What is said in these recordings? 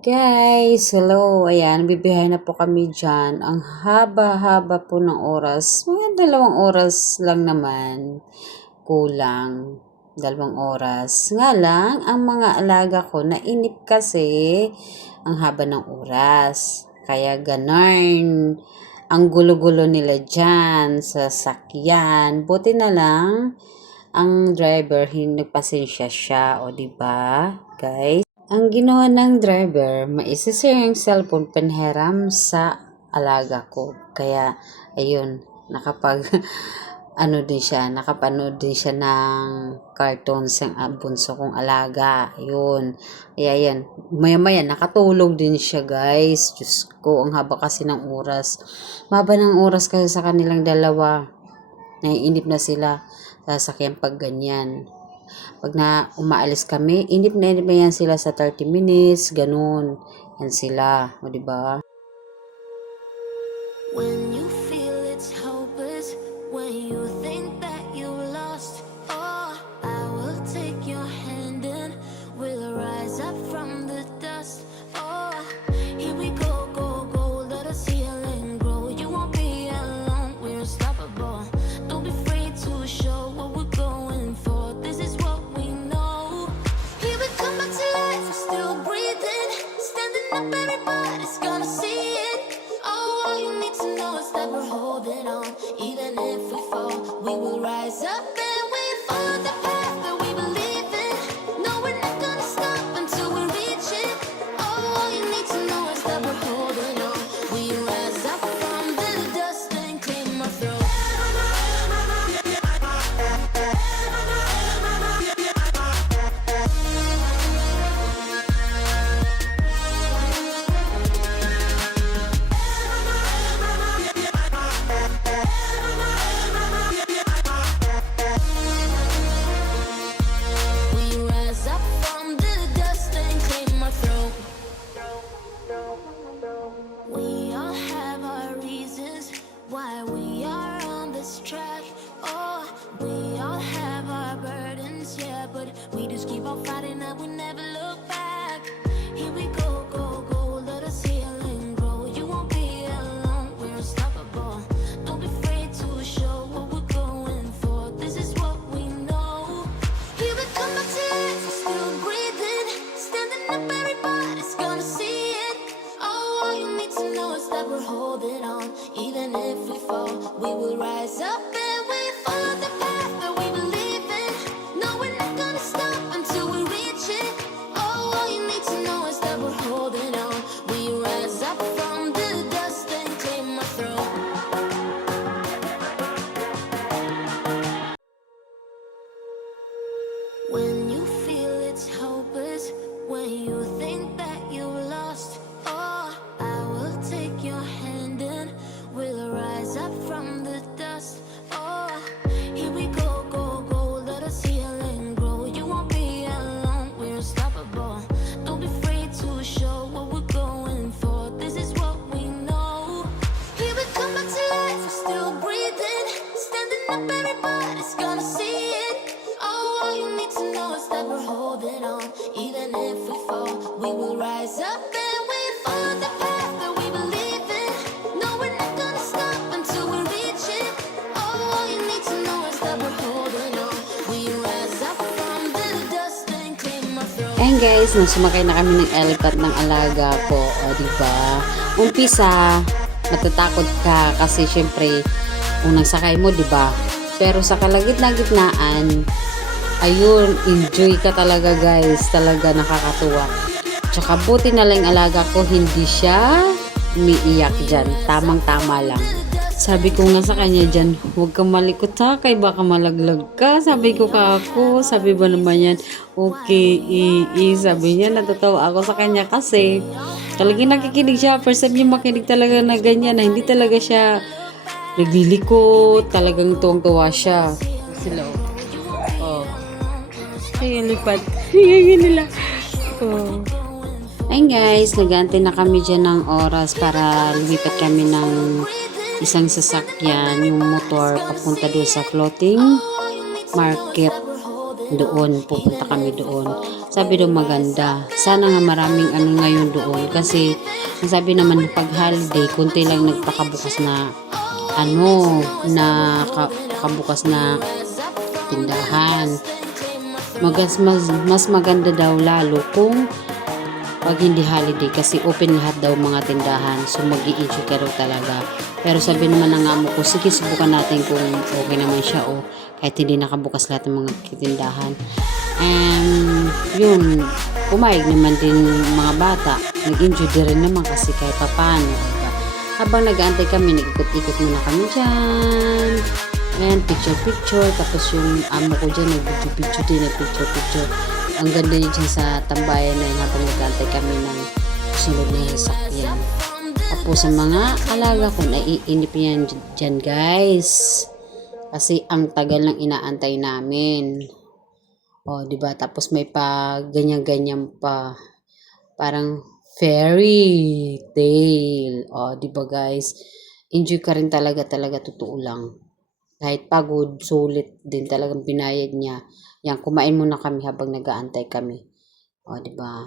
Guys, hello. Ayan, bibiyahe na po kami dyan. Ang haba-haba po ng oras. Mga 2 oras lang naman. Kulang. 2 oras. Nga lang, ang mga alaga ko, nainip kasi ang haba ng oras. Kaya ganarn. Ang gulo-gulo nila dyan sa sakyan. Buti na lang, ang driver, nagpasensya siya. O, diba, guys? Ang ginawa ng driver, maisisir yung cellphone panhiram sa alaga ko. Kaya, ayun, nakapanood din siya ng cartoons ng bunso kong alaga. Ayun. Kaya yan, maya-maya, nakatulog din siya, guys. Diyos ko, ang haba kasi ng oras. Mahaba ng oras kasi sa kanilang dalawa. Naiinip na sila sa sasakyan pag ganyan. Pag na umaalis kami, inip na yan sila sa 30 minutes, ganun. Yan sila, o diba? When you feel it's hopeless, when you think that you lost, oh, I will take your hand and we'll rise up from the dust. Oh, here we go, go, go, let us heal and grow. You won't be alone, we're unstoppable. Don't be afraid to show what we're going for. This is what we know. Here we come back to life, we're still breathing, standing up, everybody's gonna see it. Oh, all you need to know is that we're holding on. Even if we fall, we will rise up and we follow the path that we believe in. No, we're not gonna stop until we reach it. Oh, all you need to know is that we're holding on. We rise up from the dust and claim our throne. We rise up from the dust and claim our throne. We all have our reasons why we are on this track. Oh, we all have our burdens, yeah, but we just keep on fighting and we never look back. Here we go, go, go, let us heal and grow. You won't be alone, we're unstoppable. Don't be afraid to show what we're going for. This is what we know. Here we come back to life, we're still breathing, standing up, everybody's gonna see it. Oh, all you need to know is that we're holding on. Even if we fall, we will rise up and we follow the path that we believe in. No, we're not gonna stop until we reach it. Oh, all you need to know is that we're holding on. We rise up from the dust and claim our throne. When you feel it's hopeless, when you think that you lost, oh, I will take your hand and we'll rise up from the dust. Oh, here we go, go, go, let us heal and grow. You won't be alone, we're unstoppable. Don't be afraid to show what we're going for. This is what we know. Here we come back to life, we're still breathing, standing up, everybody's gonna see it. Oh, all you need to know is that we're holding on. Even if we fall, we will rise up and we follow the path that we believe in. No, we're not gonna stop until we reach it. Oh, all you need to know is that we're holding on. We rise up from the dust and claim our throne. Ayan guys, nung sumakay na kami ng elephant ng alaga ko, o diba? Umpisa, matatakot ka kasi syempre, unang sakay mo, diba? Pero sa kalagitnaan, ayun, enjoy ka talaga guys. Talaga nakakatuwa. Tsaka buti na lang alaga ko, hindi siya umiiyak dyan. Tamang-tama lang. Sabi ko nga sa kanya dyan, huwag kang malikot sakay, baka malaglag ka. Sabi ko ako, sabi ba naman yan, okay, sabi niya, natatawa ako sa kanya kasi talagang nakikinig siya. First time niya makinig talaga na ganyan, na hindi talaga siya naglilikot, talagang tuwang-tuwa siya. Sila, oh. Ay, lipat. Hingagin nila. Oh. Ayun guys, nag-aantay na kami dyan ng oras para lumipat kami ng isang sasakyan, yung motor, papunta doon sa floating market. Doon, pupunta kami doon. Sabi daw maganda. Sana nga maraming ano ngayon doon. Kasi, ang sabi naman pag holiday, kunti lang nagpakabukas na kabukas na tindahan. Mas maganda daw lalo kung pag hindi holiday kasi open lahat daw mga tindahan, so mag-i-enjoy ka daw talaga. Pero sabi naman ng amo ko, sige subukan natin kung okay naman siya o kahit hindi nakabukas lahat ng mga tindahan. Yun, pumayag naman din mga bata, nag-enjoy din rin naman kasi kahit papaano, diba? Habang nag-aantay kami, nag-ikot-ikot muna kami dyan. Ayan, picture-picture. Tapos yung amo ko dyan, nag-video-video din, nag-picture-picture. Ang ganda niya dyan sa tambayan na yun habang nag-aantay kami ng sunod na sasakyan. Tapos sa mga alaga ko, naiinip yan dyan guys. Kasi ang tagal lang inaantay namin. O, diba? Tapos may pa ganyan-ganyan pa. Parang fairy tale. O, diba guys? Enjoy ka rin talaga, totoo lang. Kahit pagod, sulit din talagang binayad niya. Yan, kumain muna kami habang nag-aantay kami. O, diba?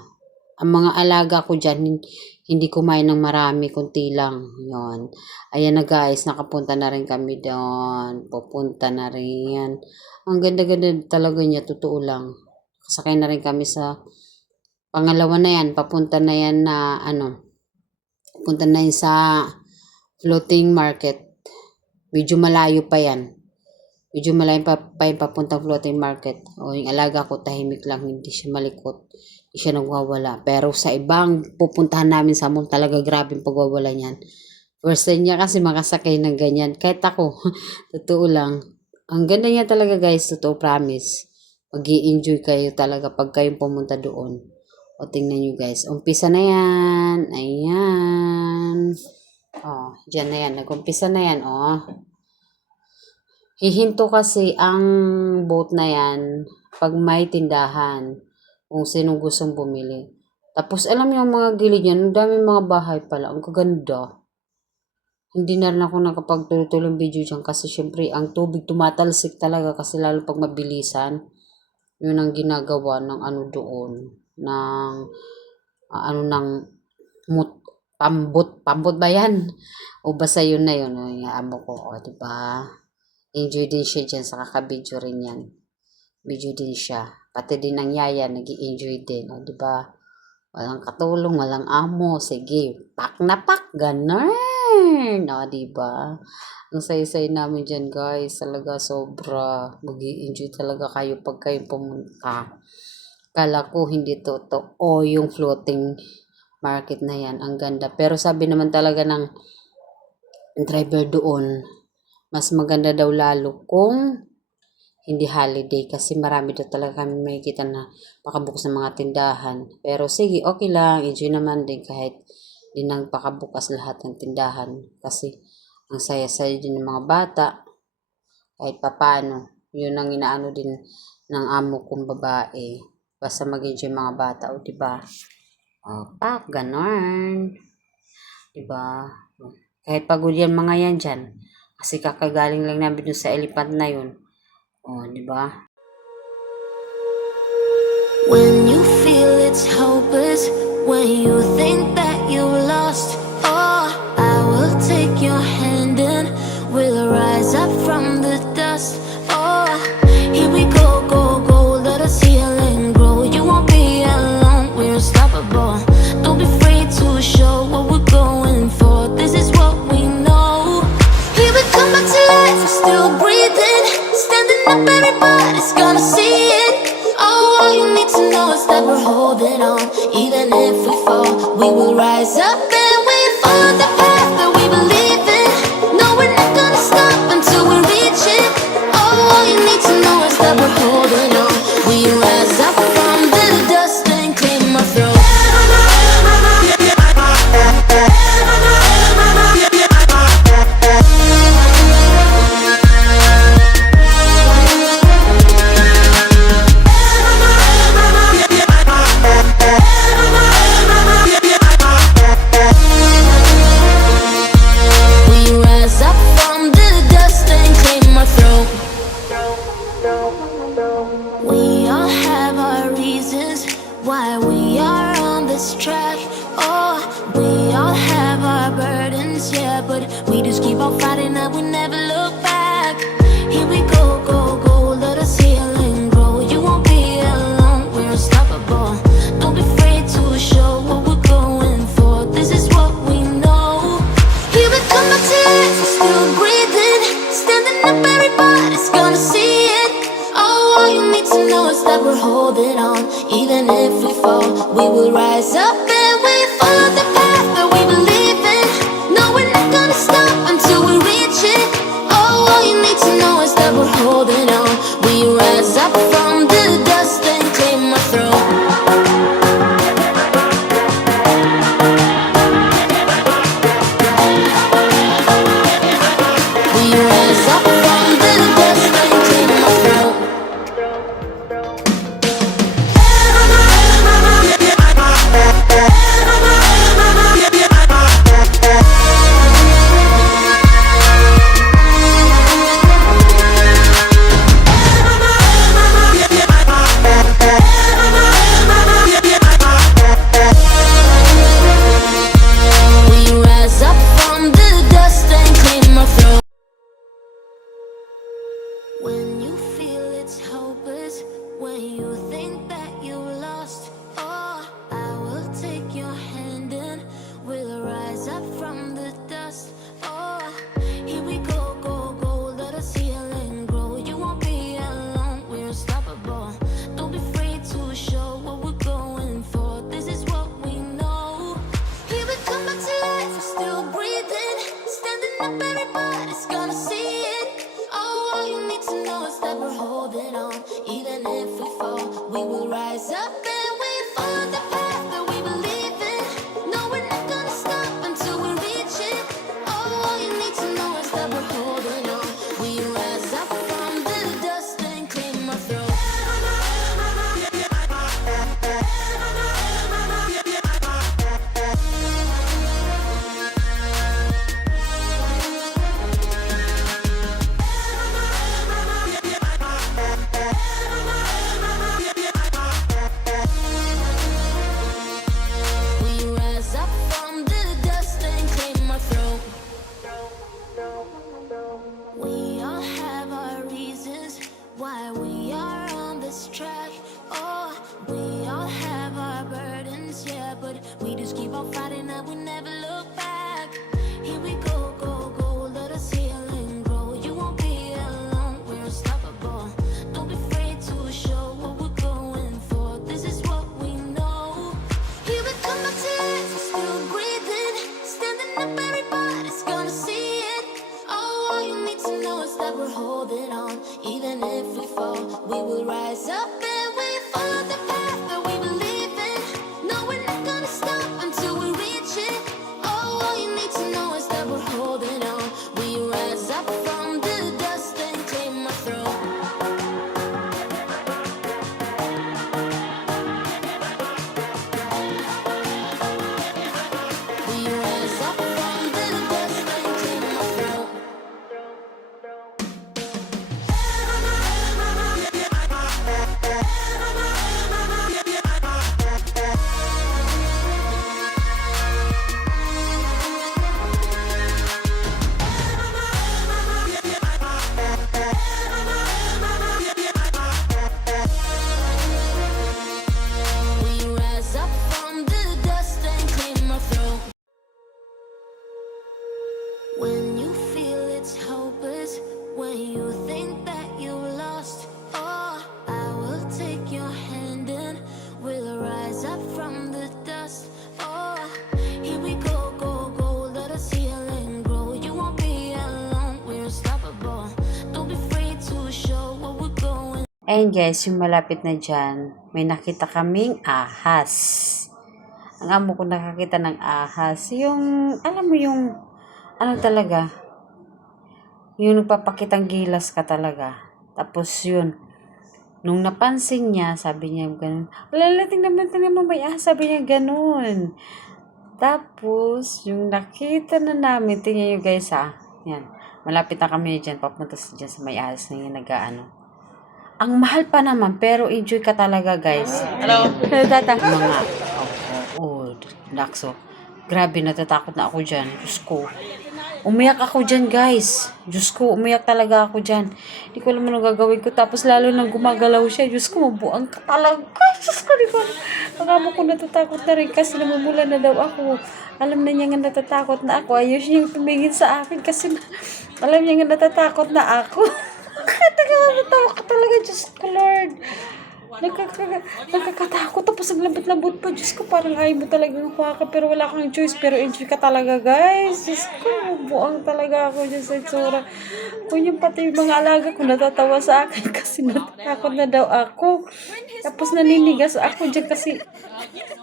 Ang mga alaga ko dyan, hindi kumain ng marami, kunti lang. Yun. Ayan na guys, nakapunta na rin kami doon. Pupunta na rin. Ang ganda-ganda talaga niya, totoo lang. Kasakay na rin kami sa pangalawa na yan. Papunta na yan na, punta na yan sa floating market. Medyo malayo pa yan. Medyo malayo pa yung papuntang floating market. O yung alaga ko, tahimik lang. Hindi siya malikot. Hindi siya nagwawala. Pero sa ibang pupuntahan namin sa mall, talaga grabe yung pagwawala niyan. First time niya kasi makasakay ng ganyan. Kahit ako, totoo lang. Ang ganda niya talaga guys, totoo, promise. Mag-i-enjoy kayo talaga pag kayong pumunta doon. O tingnan nyo guys. Umpisa na yan. Ayan. Oh, dyan na yan. Nag-umpisa na yan, oh. Hihinto kasi ang boat na yan pag may tindahan. Kung sinong gustong bumili. Tapos, alam niyo ang mga gilid yan, ang daming mga bahay pala. Ang kaganda. Hindi na rin ako nakapagtuloy-tuloy ng video dyan kasi syempre, ang tubig tumatalsik talaga kasi lalo pag mabilisan. Yun ang ginagawa ng doon. Pambot ba yan? O basta yun na yun. Yung amo ko, o diba? Enjoy din siya dyan sa kakabidyo rin yan. Video din siya. Pati din ang yaya, nag-i-enjoy din. O diba? Walang katulong, walang amo. Sige, pak na pak. Ganun. O diba? Ang say-say namin dyan guys. Talaga sobra. Mag-i-enjoy talaga kayo pag kayo pumunta. Kala ko hindi totoo. O yung floating market na yan. Ang ganda. Pero sabi naman talaga ng driver doon, mas maganda daw lalo kung hindi holiday kasi marami daw talaga kami makikita na pakabukas ng mga tindahan. Pero sige, okay lang. Enjoy naman din kahit di nang pakabukas lahat ng tindahan. Kasi ang saya-saya din ng mga bata. Kahit papano. Yun ang inaano din ng amo kong babae. Basta mag-enjoy mga bata. O diba? O, pak, ganon. Diba? Kahit pagod yan mga yan dyan. Kasi kakagaling lang namin dun sa elephant na yun. O, diba? When you feel it's hopeless, when you think that you lost, oh, I will take your hand and we'll rise up from the dust. Oh, here we go, go, go, let us heal and grow. You won't be alone, we're unstoppable. Don't be afraid to show what we're going for. This is what we know. Here we come back to life, we're still breathing. Standing up, everybody's gonna see it. Oh, all you need to know is that we're holding on. Even if we fall, we will rise up and we follow the path that we believe in. No, we're not gonna stop until we reach it. Oh, all you need to know is that we're holding on. We rise up from the dust and claim our throne. Oh, we all have our burdens, yeah, but we just keep on fighting and we never look back. Here we go, go, go, let us heal and grow. You won't be alone, we're unstoppable. Don't be afraid to show what we're going for. This is what we know. Here we come back to life, we're still breathing. Standing up, everybody's gonna see it. Oh, all you need to know is that we're holding on. Even if we fall, we will rise up and we follow the path that we believe in. No, we're not gonna stop until we reach it. Oh, all you need to know is that we're holding on. We rise up from the dust and claim our throne. We rise up from the dust and claim our throne. We rise up from the dust and claim our throne. When you feel it's hopeless, when you think that you lost, oh, I will take your hand and we'll rise up from the dust. Oh, here we go, go, go, let us heal and grow. You won't be alone, we're unstoppable. Don't be afraid to show what we're going for. This is what we know. Here we come back to life, we're still breathing. Standing up, everybody's gonna see it. Oh, all you need to know is that we're holding on. Even if we fall, we will rise up and we follow the path that we believe in. No, we're not gonna stop until we reach it. Oh, all you need to know is that we're holding on. We rise up from the dust and claim our throne. We rise up from the dust and claim our throne. We all have our reasons why we are on this track. Oh, we all have our burdens, yeah, but we just keep on fighting and we never look back. Here we go, go, go, let us heal and grow. You won't be alone, we're unstoppable. Don't be afraid to show what we're going for. This is what we know. Here we come back to life, we're still breathing. Standing up, everybody's gonna see it. Oh, all you need to know is that we're holding on. Even if we fall, we will rise up and we follow the path that we believe in. No, we're not gonna stop until we reach it. Oh, all you need to know is that we're holding on. We rise up from the dust and claim our throne. We rise up from the dust and claim our throne. We rise up from the dust and claim our throne. When you feel it's hopeless, when you think that you lost, oh, I will take your hand and we'll rise up from the dust. Oh, here we go, go, go, let us heal and grow. You won't be alone, we're unstoppable. Don't be afraid to show what we're going. Ayan guys, yung malapit na dyan, may nakita kaming ahas. Ang amo ko nakakita ng ahas, yung, alam mo yung, ano talaga, yung nagpapakitang gilas ka talaga. Tapos yun, nung napansin niya, sabi niya ganun, alala, tingnan mo, may ahas, sabi niya ganun. Tapos, yung nakita na namin, tingnan nyo guys yan, malapit na kami dyan, papunta dyan sa may ahas na yung nag-ano. Ang mahal pa naman, pero enjoy ka talaga, guys. Hello. Hello, tata. Mga, oh, Nakso. Grabe, natatakot na ako dyan. Diyos ko. Umiyak ako dyan, guys. Diyos ko, umiyak talaga ako dyan. Hindi ko alam anong gagawin ko. Tapos lalo nang gumagalaw siya. Diyos ko, mabuang ka talaga. Diyos ko, di ko. Akama ko natatakot na rin kasi namumula na daw ako. Alam na niya nga natatakot na ako. Ayos niya tumingin sa akin kasi alam niya nga natatakot na ako. Natatakot ka talaga, Diyos ko, Lord. Nakakatakot. Tapos ang lambot-lambot pa. Diyos ko, parang ayaw mo talagang huwaka pero wala kang choice. Pero enjoy ka talaga, guys. Diyos ko, buang talaga ako dyan sa itsura. Kung yung pati yung mga alaga ko natatawa sa akin kasi natatakot na daw ako. Tapos naninigas ako dyan kasi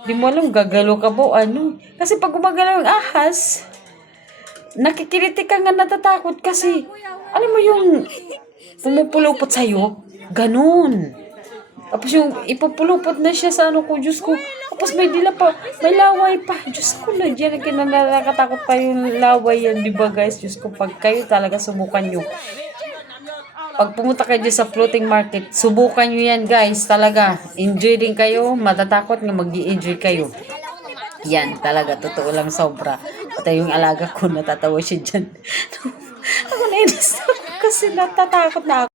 di mo alam, gagalo ka ba o ano. Kasi pag gumagalaw yung ahas, nakikiliti ka nga natatakot kasi alam mo yung pumupulupot sa'yo, ganun. Tapos yung ipupulupot na siya sa ano ko, Diyos ko. Tapos may dila pa, may laway pa. Diyos ko na dyan, nakakatakot pa yung laway yan, di ba guys? Diyos ko, pag kayo talaga subukan nyo. Pag pumunta kayo dyan sa floating market, subukan nyo yan guys, talaga. Enjoy din kayo, matatakot nga mag-i-enjoy kayo. Yan, talaga, totoo lang sobra. Pati yung alaga ko, natatawa siya dyan. Ako nainis ako kasi natatakot na ako.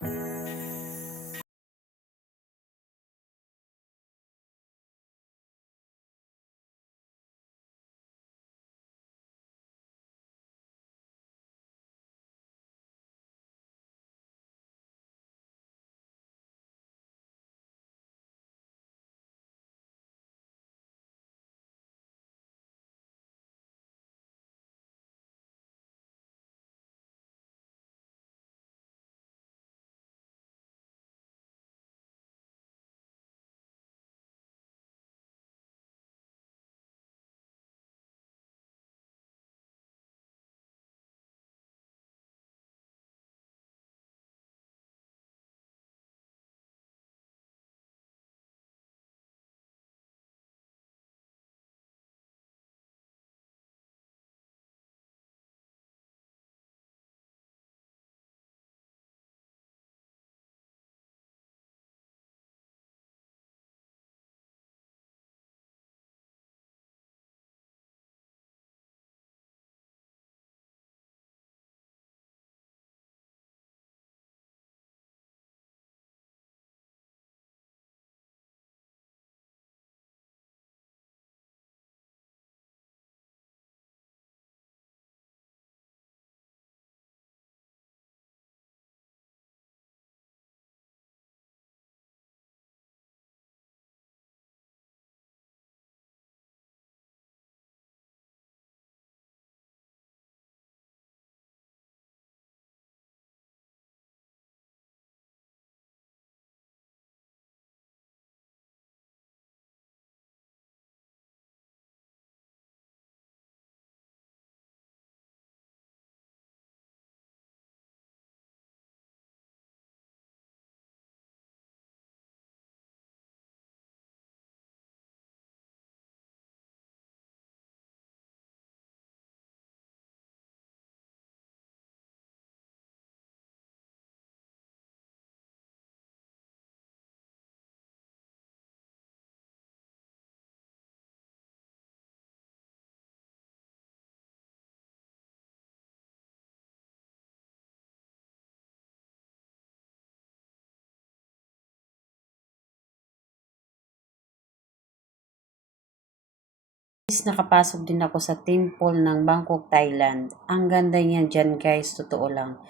Nakapasok din ako sa temple ng Bangkok, Thailand. Ang ganda niya dyan guys, totoo lang.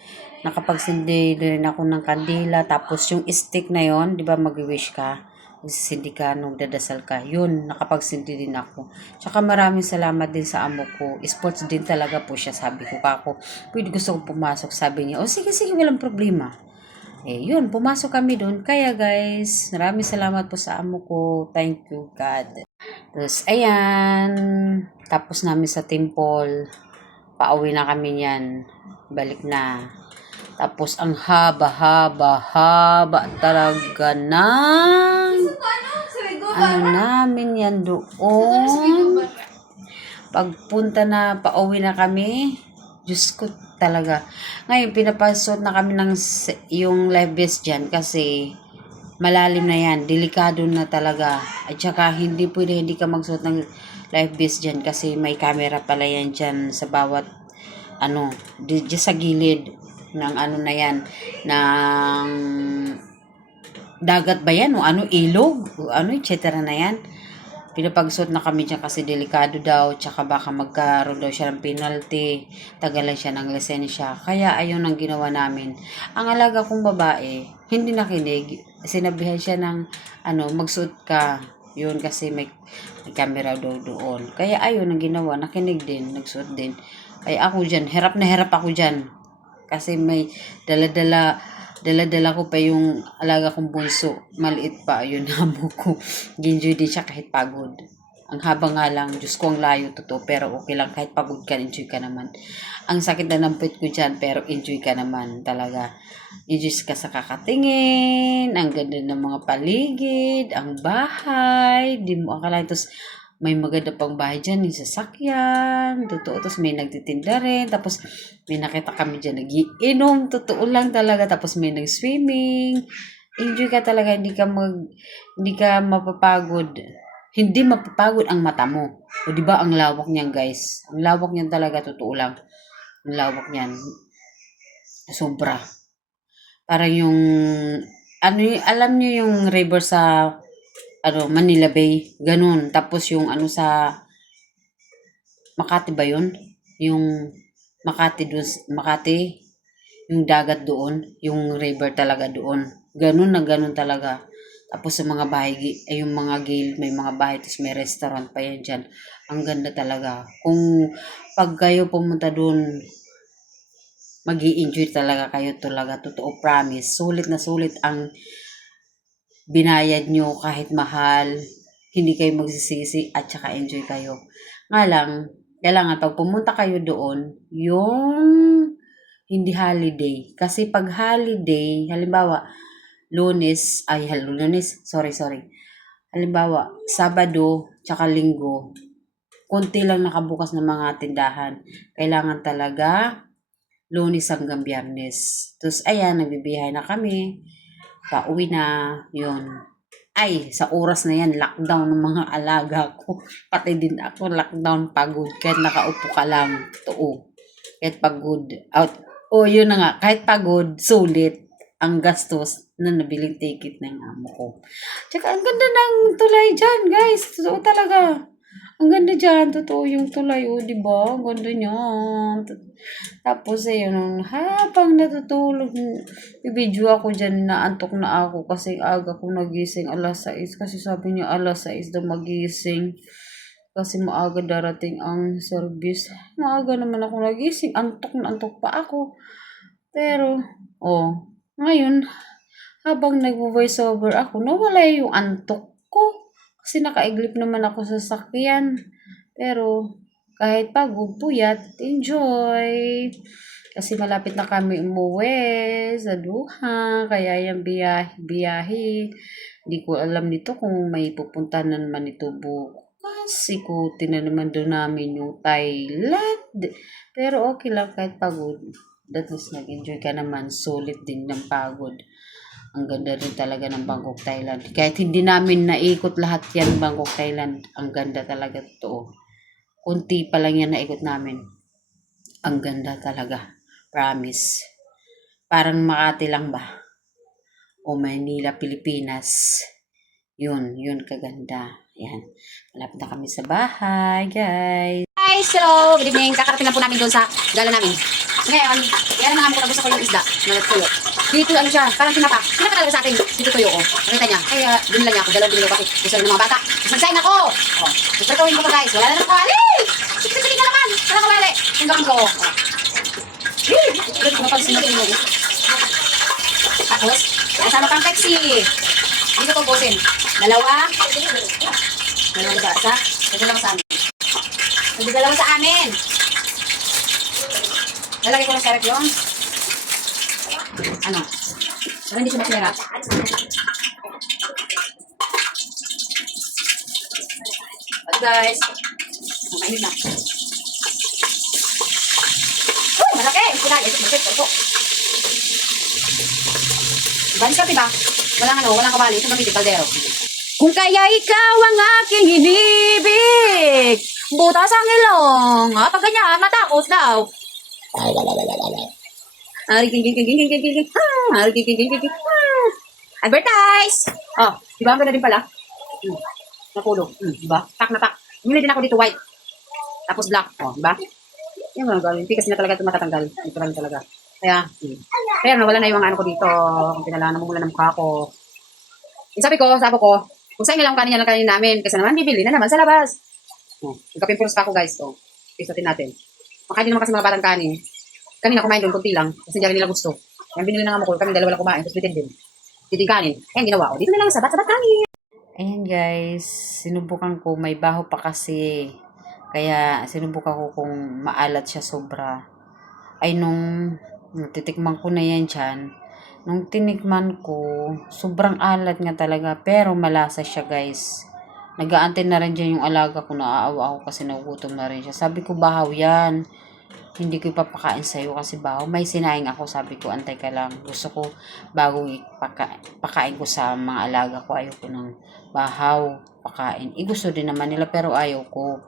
Nakapagsindi din ako ng kandila, tapos yung stick na yon, di ba mag-wish ka? Magsisindi ka nung dadasal ka. Yun, nakapagsindi din ako. Tsaka maraming salamat din sa amo ko. Sports din talaga po siya, sabi ko kako. Pwede gusto ko pumasok, sabi niya. O sige, walang problema. Yun, pumasok kami doon. Kaya guys, maraming salamat po sa amo ko. Thank you God. Tapos, ayan. Tapos namin sa temple. Pauwi na kami niyan. Balik na. Tapos, ang haba talaga ng ano namin yan doon. Pagpunta na, pauwi na kami. Diyos ko talaga. Ngayon, pinapasot na kami ng yung life vest dyan kasi malalim na yan. Delikado na talaga. At saka, hindi ka magsuot ng life vest dyan kasi may camera pala yan dyan sa bawat dyan sa gilid ng na yan, ng dagat ba yan o ilog o et cetera na yan. Pinapagsuot na kami dyan kasi delikado daw, tsaka baka magkaroon daw siya ng penalty, tagalan siya ng lisensya. Kaya ayun ang ginawa namin. Ang alaga kong babae, hindi nakinig. Sinabihan siya ng magsuot ka. Yun kasi may camera daw doon. Kaya ayun ang ginawa, nakinig din, nagsuot din. Ay ako dyan, hirap na hirap ako dyan. Kasi may dala-dala ko pa yung alaga kong bunso. Maliit pa, yun hamo ko. Ginjoy din siya kahit pagod. Ang haba nga lang, Diyos ko ang layo totoo, pero okay lang kahit pagod ka, enjoy ka naman. Ang sakit na ng puwit ko dyan, pero enjoy ka naman talaga. Enjoy ka sa kakatingin, ang ganda ng mga paligid, ang bahay, di mo akalain. Tapos may maganda pang bahay dyan, yung sasakyan, totoo. Tapos may nagtitinda rin, tapos may nakita kami dyan nagiinom, totoo lang talaga. Tapos may nag-swimming, enjoy ka talaga, hindi ka mapapagod. Hindi mapapagod ang mata mo. O diba ang lawak niyan, guys? Ang lawak niyan talaga, totoo lang. Ang lawak niyan. Sobra. Parang yung alam niyo yung river sa Manila Bay, ganun. Tapos yung sa Makati ba yun? Yung Makati doon, Makati, yung dagat doon, yung river talaga doon. Ganun na ganun talaga. Tapos sa mga bahay, yung mga gilid, may mga bahay, tapos may restaurant pa yan dyan. Ang ganda talaga. Kung pag kayo pumunta doon, mag-i-enjoy talaga kayo talaga. Totoo, promise. Sulit na sulit ang binayad nyo kahit mahal. Hindi kayo magsisisi at saka enjoy kayo. Nga lang, kailangan pag pumunta kayo doon, yung hindi holiday. Kasi pag holiday, halimbawa, Lunes, sorry. Halimbawa, Sabado, tsaka Linggo, konti lang nakabukas ng mga tindahan. Kailangan talaga Lunes hanggang Biyernes. Tapos, ayan, nagbibiyahe na kami. Pauwi na, yun. Ay, sa oras na yan, lockdown ng mga alaga ko. Pati din ako, lockdown, pagod. Kahit nakaupo ka lang, totoo. Kahit pagod. Yun na nga, kahit pagod, sulit ang gastos na nabiling ticket ng amo ko. Tsaka, ang ganda ng tulay dyan, guys. Totoo talaga. Ang ganda dyan, totoo yung tulay, diba? Ang ganda niyan. Tapos, ayun, habang natutulog, bibidyo ako dyan, naantok na ako kasi aga ko nagising, alas 6. Kasi sabi niya, alas 6 daw magising. Kasi maaga darating ang service. Maaga naman ako nagising, antok na antok pa ako. Pero, ngayon, habang nag-voice over ako, nawala yung antok ko. Kasi nakaiglip naman ako sa sakyan. Pero, kahit pagod, puyat, enjoy. Kasi malapit na kami umuwi sa Duha. Kaya yung biyahe. Hindi ko alam nito kung may pupunta na naman ito bukas. Ikutin na naman doon namin yung Thailand. Pero okay lang kahit pagod. That is, nag-enjoy ka naman. Sulit din ng pagod. Ang ganda rin talaga ng Bangkok, Thailand. Kahit hindi namin naikot lahat yan, Bangkok, Thailand. Ang ganda talaga, totoo. Kunti pa lang yan naikot namin. Ang ganda talaga. Promise. Parang Makati lang ba? O Manila, Pilipinas. Yun kaganda. Yan. Malapit na kami sa bahay, guys. Guys, hello. Good evening. Kakarating lang po namin doon sa gala namin. Ngayon, yan ang namin ko. Gusto ko yung isda na nagtuyo. Dito siya, parang tinapa talaga sa atin. Dito tuyo ko. Nakita niya. Kaya binila niya ako. Dalawang binila ko kasi gusto ng mga bata. Nagsign ako. Nagpagawin ko pa, guys. Wala na ng kawali. Sige na naman. Wala kawali. Hanggang ko. Mapansin natin mo. Tapos, kasama pang Pepsi. Dito ko busin. Dalawang basa. Dalawa sa amin. Dalawa sa amin. Lalagay ko ng syrup yun. Pero hindi siya masira. But guys, mainit na. Malaki! Ito. Balis ka, diba? Walang kawali. Ito gamitin, kaldero. Kung kaya ikaw ang aking inibig, butas ang ilong. Pag ganyan, matakot daw. Advertise! Oh, di ba ang ganda din pala? Napulo. Di ba? Tak na tak. Bumili din ako dito white. Tapos black. Oh, di ba? Yung mga gawin. Hindi kasi na talaga ito matatanggal. Ito lang talaga. Kaya nawala na yung ano ko dito. Ang pinala, namumula ng mukha ko. Yung sabi ko, kung saan nilang kanin yan ang kanin namin. Kasi naman, bibili na naman sa labas. Nagka-pimples pa ako guys. So, pisatin natin. Makain din naman kasi mga batang kanin. Kanina kumain doon, kunti lang. Kasi hindi rin nila gusto. Yan binili na nga mo ko. Kami dalawa lang kumain. Tapos bitin din. Dito yung kanin. Ayan, ginawa ko. Dito na lang sabat kanin. Ayan guys. Sinubukan ko. May baho pa kasi. Kaya sinubukan ko kung maalat siya sobra. Ay nung titikman ko na yan dyan. Nung tinikman ko, sobrang alat nga talaga. Pero malasa siya guys. Nag-aantay na rin dyan yung alaga ko. Naaawa ako kasi nagugutom na rin siya. Sabi ko, bahaw yan. Hindi ko ipapakain sa'yo kasi bahaw. May sinaing ako. Sabi ko, antay ka lang. Gusto ko, bago pakain ko sa mga alaga ko, ayoko ng bahaw pakain. Gusto din naman nila pero ayaw ko.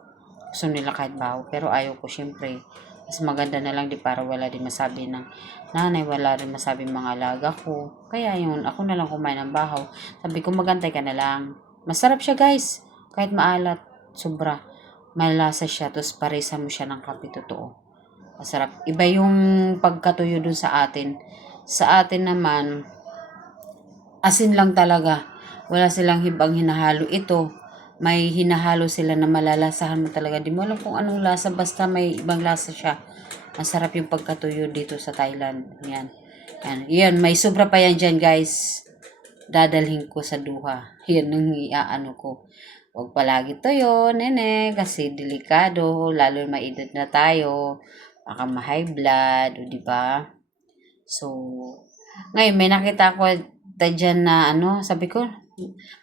Gusto nila kahit bahaw. Pero ayaw ko, syempre. Mas maganda na lang di para wala din masabi ng nanay, wala rin masabi mga alaga ko. Kaya yun, ako na lang kumain ng bahaw. Sabi ko, magantay ka na lang. Masarap siya guys. Kahit maalat, sobra. Malasa siya, tapos parisa mo siya ng kape, totoo. Masarap. Iba yung pagkatuyo dun sa atin. Sa atin naman, asin lang talaga. Wala silang hibang hinahalo. Ito, may hinahalo sila na malalasahan mo talaga. Di mo alam kung anong lasa, basta may ibang lasa siya. Masarap yung pagkatuyo dito sa Thailand. Yan. Yan, may sobra pa yan dyan guys. Dadalhin ko sa duha. Yan ang iaano ko. Huwag palagi tuyo, nene, kasi delikado. Lalo maedad na tayo. Baka ma-high blood, o diba? So, ngayon may nakita ko dyan na sabi ko,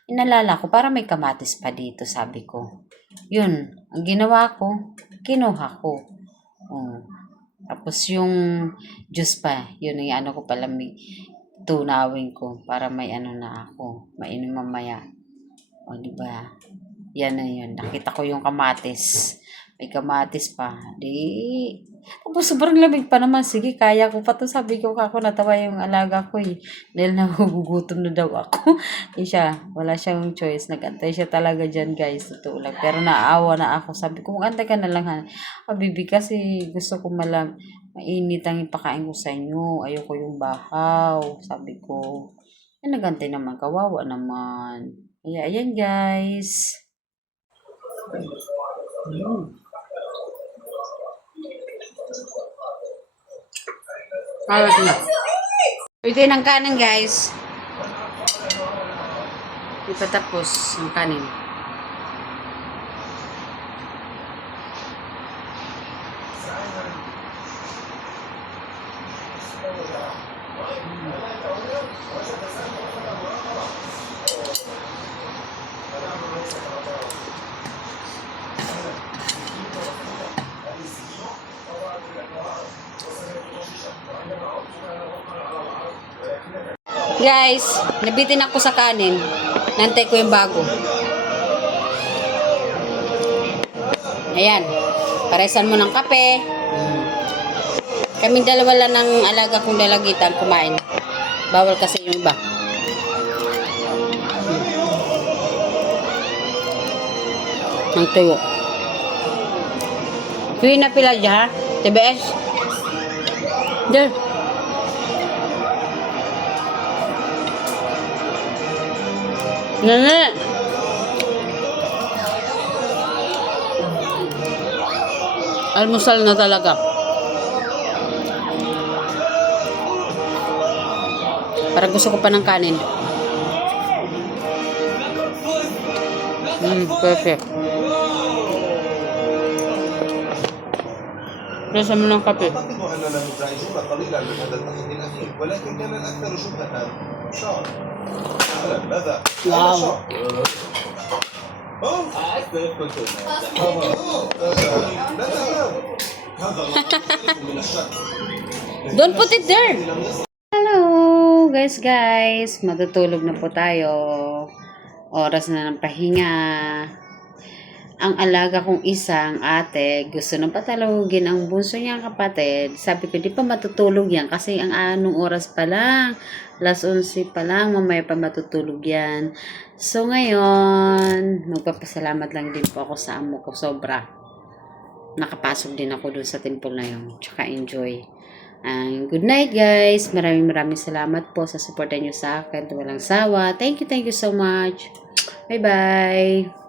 inalala ko, para may kamatis pa dito, sabi ko. Yun, ang ginawa ko, kinuha ko. Tapos yung juice pa, yun ang ko pala, may tunawin ko, para may na ako, mainom mamaya. O, diba? Yan na yun, nakita ko yung kamatis. May kamatis pa. Tapos sobrang lamig pa naman. Sige, kaya ko pa to. Sabi ko kako, natawa yung alaga ko eh. Dahil nagugutom na daw ako. Siya, wala siyang choice. Nag-antay siya talaga dyan guys. Totoo lang. Pero naawa na ako. Sabi ko, mag-antay ka na lang ha. Bibi, kasi gusto ko mainit ang ipakain ko sa inyo. Ayoko yung bahaw. Sabi ko. Nag-antay naman. Kawawa naman. Kaya, ayan guys. Alat na. Ito yung ang kanin guys. Ipatapos ang kanin. Guys, nabitin ako sa kanin. Nantay ko yung bago. Ayan. Paresan mo ng kape. Kaming dalawa lang ng alaga kong dalagitan kumain. Bawal kasi yung iba. Ang tuyo. Kuya na pila dyan ha? TBS? Diyan. Nene. Almusal na talaga. Parang gusto ko pa ng kanin. Perfect. Nasa mo ng kape. Wow. Don't put it there. Hello guys, matutulog na po tayo. oras na ng pahinga. Ang alaga kong isang ate, gusto nang patalugin ang bunso niyang kapatid. Sabi ko, di pa matutulog yan kasi ang anong oras pa lang. 11:00 pa lang, mamaya pa matutulog yan. So ngayon, magpapasalamat lang din po ako sa amo ko. Sobra. Nakapasok din ako dun sa temple na yun. Tsaka enjoy. Good night guys. Maraming salamat po sa suporta nyo sa akin. Walang sawa. Thank you so much. Bye bye.